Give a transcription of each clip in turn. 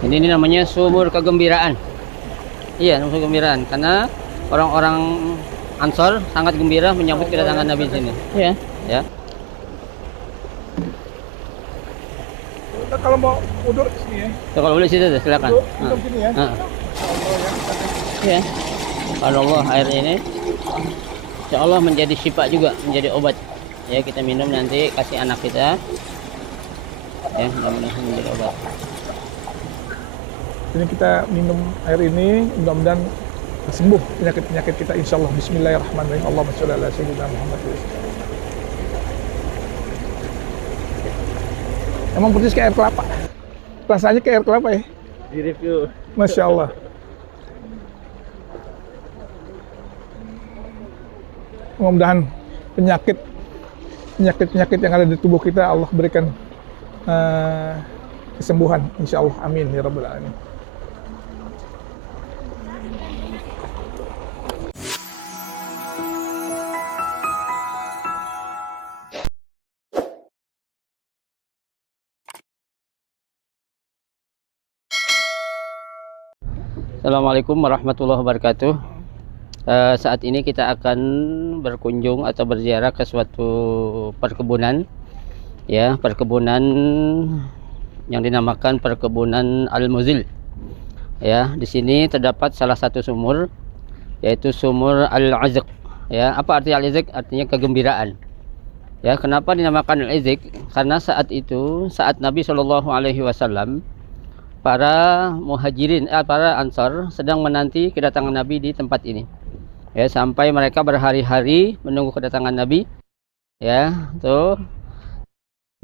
Ini namanya sumur kegembiraan. Iya, sumur kegembiraan karena orang-orang Ansor sangat gembira menyambut kedatangan Nabi di sini. Iya, ya. Kita kalau mau udur di sini ya. So, kalau boleh situ deh, silakan. Udur sini ya. Iya. Allah air ini insya Allah menjadi syifa juga, menjadi obat. Ya, kita minum nanti kasih anak kita. Ya, mudah-mudahan menjadi obat. Ini kita minum air ini, mudah-mudahan sembuh penyakit-penyakit kita insya Allah. Bismillahirrahmanirrahim. Allahumma sholli ala sayyidina Muhammad. Emang persis kayak air kelapa. Rasanya kayak air kelapa ya. Di review. Masya Allah. Mudah-mudahan penyakit yang ada di tubuh kita Allah berikan kesembuhan insya Allah. Amin ya rabbal alamin. Assalamualaikum warahmatullahi wabarakatuh. Saat ini kita akan berkunjung atau berziarah ke suatu perkebunan, ya, perkebunan yang dinamakan perkebunan Al-Muzil. Ya, di sini terdapat salah satu sumur, yaitu sumur Al-Izq. Ya, apa arti Al-Izq? Artinya kegembiraan. Ya, kenapa dinamakan Al-Izq? Karena saat itu, saat Nabi Shallallahu Alaihi Wasallam, para muhajirin, para ansar sedang menanti kedatangan Nabi di tempat ini. Ya, sampai mereka berhari-hari menunggu kedatangan Nabi. Ya, tuh.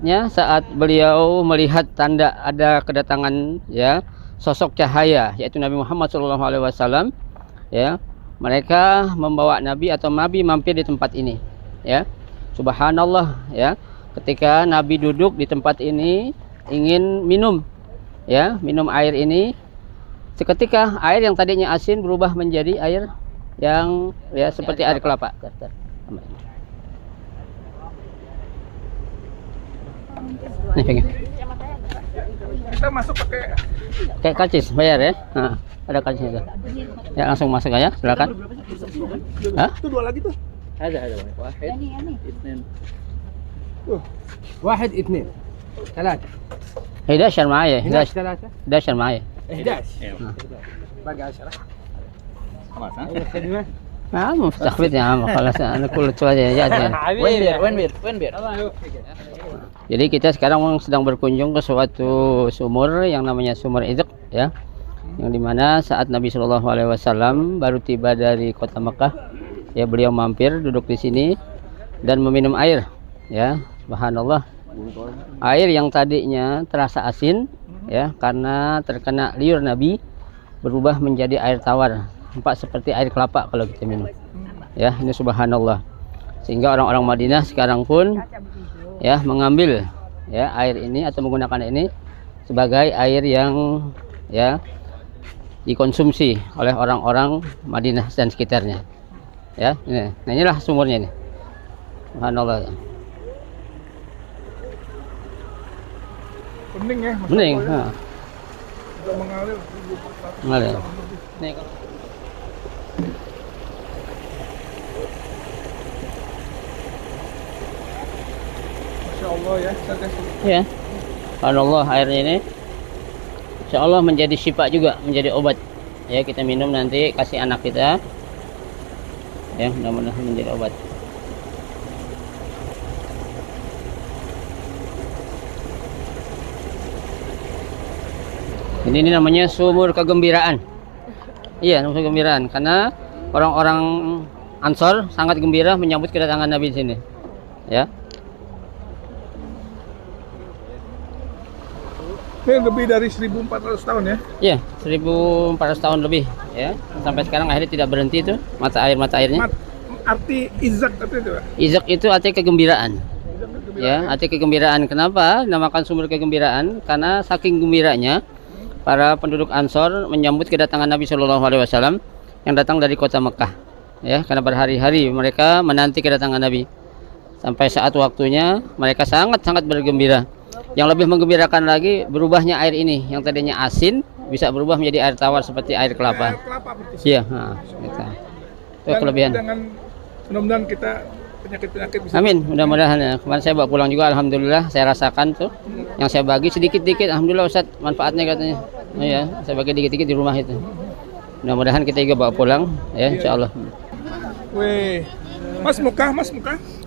Ya, saat beliau melihat tanda ada kedatangan, ya, sosok cahaya, yaitu Nabi Muhammad SAW, ya, mereka membawa Nabi atau Nabi mampir di tempat ini. Ya, subhanallah, ya, ketika Nabi duduk di tempat ini ingin minum. Ya, minum air ini, seketika air yang tadinya asin berubah menjadi air yang ya seperti air kelapa. Nih, pengen. Kita masuk pakai Kayak karcis, bayar ya. Nah, ada karcisnya tuh. Ya, langsung masuk aja, silakan. Hah? itu dua lagi tuh. Ada. Wahid. Ithnin. واحد اثنين ثلاثة 11 معايا، 11 ثلاثة 11 معايا. 11 باقي 10 خلاص ها. أي خدمة يا عم مستخبط يا عم، خلاص انا كل شويه جات. وين بير الله يوفقك. Jadi kita sekarang sedang berkunjung ke suatu sumur yang namanya sumur Izq, ya, yang dimana saat Nabi Shallallahu Alaihi Wasallam baru tiba dari kota Mekah, ya, beliau mampir duduk di sini dan meminum air, ya, subhanallah, air yang tadinya terasa asin, ya, karena terkena liur Nabi berubah menjadi air tawar, nampak seperti air kelapa kalau kita minum, ya, ini subhanallah, sehingga orang-orang Madinah sekarang pun, ya, mengambil, ya, air ini atau menggunakan ini sebagai air yang, ya, dikonsumsi oleh orang-orang Madinah dan sekitarnya, ya. Ini, nah, inilah sumurnya ini, subhanallah. Bening ya. Masya Bening, Allah ya. ha. Sudah mengalir. Mengalir. Nih, Masya Allah ya. ya, Allah air ini insya Allah menjadi syifa juga, menjadi obat. Ya, kita minum nanti kasih anak kita. Ya, mudah-mudahan menjadi obat. Ini namanya sumur kegembiraan. Iya, sumur kegembiraan karena orang-orang Ansor sangat gembira menyambut kedatangan Nabi di sini. Ya. Ini lebih dari 1400 tahun ya. Iya, 1400 tahun lebih, ya. Sampai sekarang akhirnya tidak berhenti itu mata airnya. Arti izak itu ya. Izak itu arti kegembiraan. Ya, arti kegembiraan. Kenapa dinamakan sumber kegembiraan? Karena saking gembiranya para penduduk Ansor menyambut kedatangan Nabi Shallallahu Alaihi Wasallam yang datang dari kota Mekah. Ya, karena berhari-hari mereka menanti kedatangan Nabi. Sampai saat waktunya mereka sangat-sangat bergembira. Yang lebih menggembirakan lagi berubahnya air ini yang tadinya asin bisa berubah menjadi air tawar seperti air kelapa. Air kelapa berarti. Iya, gitu. Itu Dan kelebihan. dengan mudah-mudahan kita penyakit-penyakit bisa. Amin, mudah-mudahan ya. Kemarin saya bawa pulang juga, alhamdulillah saya rasakan tuh. Yang saya bagi sedikit-dikit, alhamdulillah Ustaz, manfaatnya katanya. Iya, saya bagi dikit-dikit di rumah itu. Mudah-mudahan kita juga bawa pulang ya, insyaallah. Weh, Mas Muka.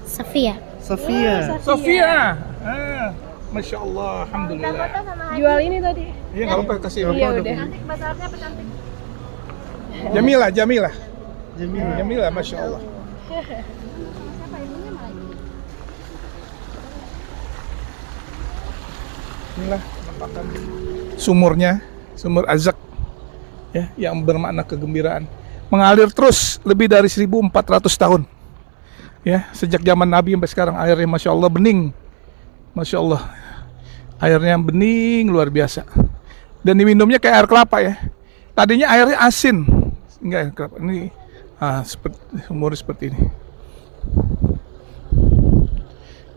Sofia. Sofia. Ah, Masya Allah, alhamdulillah. Jual ini tadi. Iya nggak apa-apa kasih. Iya apa, udah. Jamilah, Masya Allah. Inilah penampakan sumurnya, sumur Azak ya, yang bermakna kegembiraan. Mengalir terus lebih dari 1400 tahun. Ya, sejak zaman Nabi sampai sekarang airnya Masya Allah bening. Masya Allah. Airnya bening luar biasa. Dan diminumnya kayak air kelapa ya. Tadinya airnya asin. Enggak air kelapa. Ini seperti sumur seperti ini.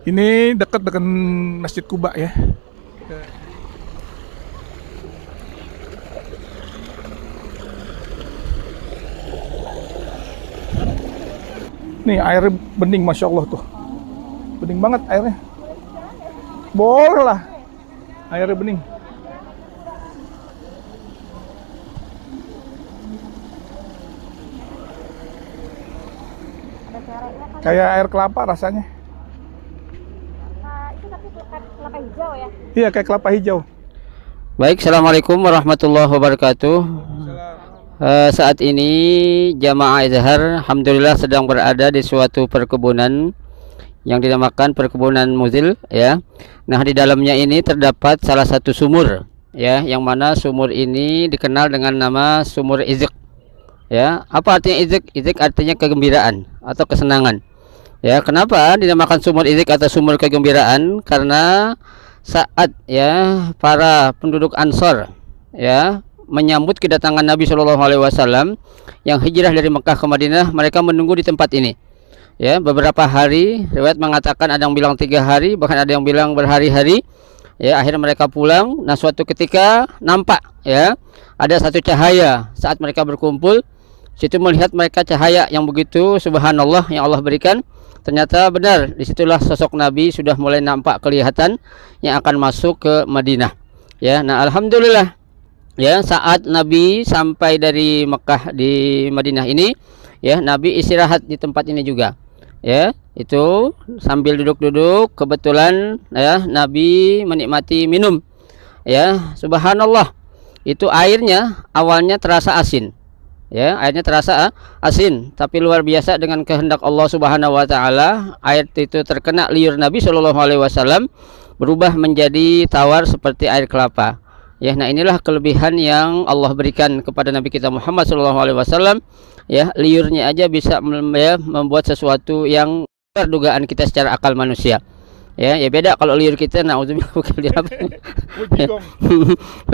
Ini dekat dengan Masjid Kuba ya. Nih airnya bening, Masya Allah tuh. Bening banget airnya. Boleh lah. Airnya bening. Kayak air kelapa rasanya. Itu tapi kelapa hijau ya. Iya, kayak kelapa hijau. Baik, assalamualaikum warahmatullahi wabarakatuh. Saat ini jamaah Azhar alhamdulillah sedang berada di suatu perkebunan yang dinamakan perkebunan Muzil ya. Nah, di dalamnya ini terdapat salah satu sumur ya, yang mana sumur ini dikenal dengan nama sumur Izik. Ya, apa artinya Izik? Izik artinya kegembiraan atau kesenangan. Ya, kenapa dinamakan sumur Izik atau sumur kegembiraan? Karena saat ya para penduduk Ansor ya menyambut kedatangan Nabi Shallallahu Alaihi Wasallam yang hijrah dari Mekah ke Madinah, mereka menunggu di tempat ini. Ya, beberapa hari, riwayat mengatakan ada yang bilang 3 hari, bahkan ada yang bilang berhari-hari. Ya, akhirnya mereka pulang. Nah, suatu ketika nampak ya ada satu cahaya saat mereka berkumpul. Situ melihat mereka cahaya yang begitu subhanallah yang Allah berikan. Ternyata benar, disitulah sosok Nabi sudah mulai nampak kelihatan yang akan masuk ke Madinah. Ya, nah alhamdulillah. Ya, saat Nabi sampai dari Mekah di Madinah ini, ya Nabi istirahat di tempat ini juga. Ya, itu sambil duduk-duduk kebetulan ya Nabi menikmati minum. Ya, subhanallah. Itu airnya awalnya terasa asin. Ya, airnya terasa asin, tapi luar biasa dengan kehendak Allah Subhanahu wa taala, air itu terkena liur Nabi Shallallahu alaihi wasallam berubah menjadi tawar seperti air kelapa. Ya, nah inilah kelebihan yang Allah berikan kepada Nabi kita Muhammad SAW. Ya, liurnya aja bisa membuat sesuatu yang luar dugaan kita secara akal manusia. Ya, ya beda kalau liur kita, nauzubillah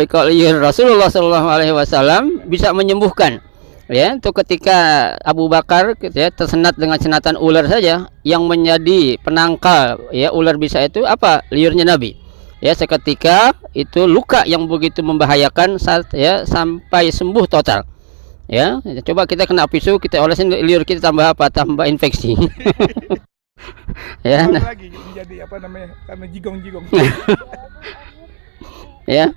kalau liur Rasulullah SAW bisa menyembuhkan. Ya, itu ketika Abu Bakar ya, tersenat dengan senatan ular saja, yang menjadi penangkal ya ular bisa itu apa? Liurnya Nabi. Ya, seketika itu luka yang begitu membahayakan saat ya sampai sembuh total. Ya, coba kita kena pisau, kita olesin liur kita tambah apa? Tambah infeksi. Ya, nah. Lagi jadi apa namanya? Karena jigong-jigong. Ya.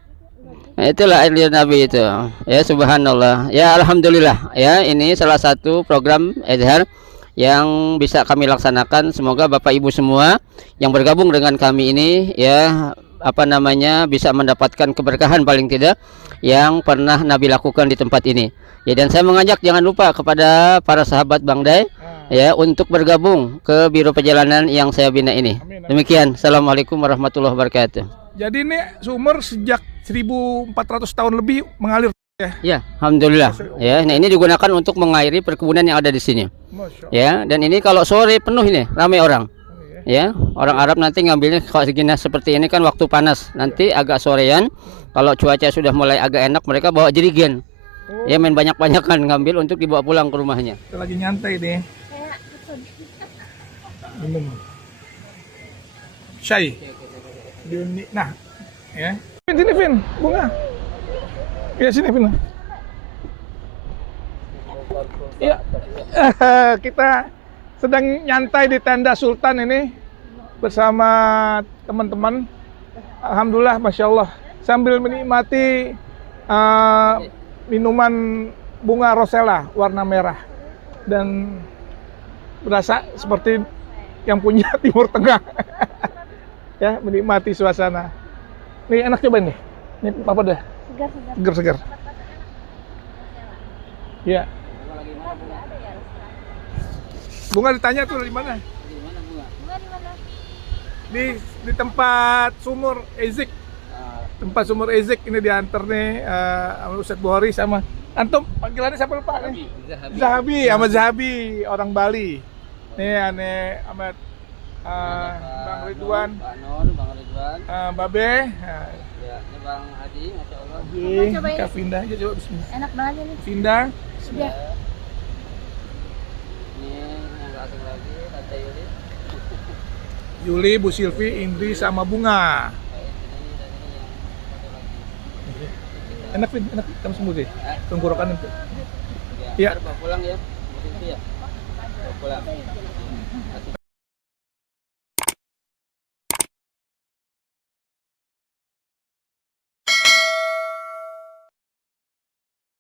Nah, itulah air liur Nabi itu. Ya, subhanallah. Ya, alhamdulillah. Ya, ini salah satu program Azhar yang bisa kami laksanakan. Semoga Bapak Ibu semua yang bergabung dengan kami ini ya apa namanya bisa mendapatkan keberkahan paling tidak yang pernah Nabi lakukan di tempat ini. Ya, dan saya mengajak jangan lupa kepada para sahabat Bang Day ya untuk bergabung ke Biro Perjalanan yang saya bina ini. Amin, amin. Demikian. Assalamualaikum warahmatullahi wabarakatuh. Jadi ini sumur sejak 1400 tahun lebih mengalir ya. Ya, alhamdulillah. Ya, nah ini digunakan untuk mengairi perkebunan yang ada di sini. Masya Allah. Ya, dan ini kalau sore penuh ini, ramai orang. Ya, orang Arab nanti ngambilnya kalau segini seperti ini kan waktu panas. Nanti agak sorean, kalau cuaca sudah mulai agak enak mereka bawa jerigen. Ya, main banyak-banyakan ngambil untuk dibawa pulang ke rumahnya. Kita lagi nyantai nih. Minum. Syai. Juni. Nah, ya. Sini Vin, bunga. Ya sini Vin. Ya, kita sedang nyantai di tenda Sultan ini bersama teman-teman. Alhamdulillah, masya Allah, sambil menikmati minuman bunga rosella warna merah dan berasa seperti yang punya Timur Tengah. Ya, menikmati suasana. Nih enak cobain nih. Ini apa dah? Segar-segar. Ya. Bunga ditanya tuh di mana? Di tempat sumur Ezik. Tempat sumur Ezik ini diantar nih sama Ustadz Buhari sama antum panggilannya siapa lupa nih? Zahabi, sama Zahabi orang Bali. Nih aneh sama Bang Ridwan, Pak Non, Bang Ridwan. Babe. Ya, ini Bang Adi, Masya Allah. Oke, Kak Vinda aja coba bismillah. Enak banget ini. Vinda, Sudah. Ini yang gak asing lagi, Tante Yuli. Yuli, Bu Silvi, Indri sama Bunga. Enak Vin, enak kamu sembuh deh. Tenggorokan itu. Ya. Iya. Bawa pulang ya. Bu Silvi ya. Bawa pulang.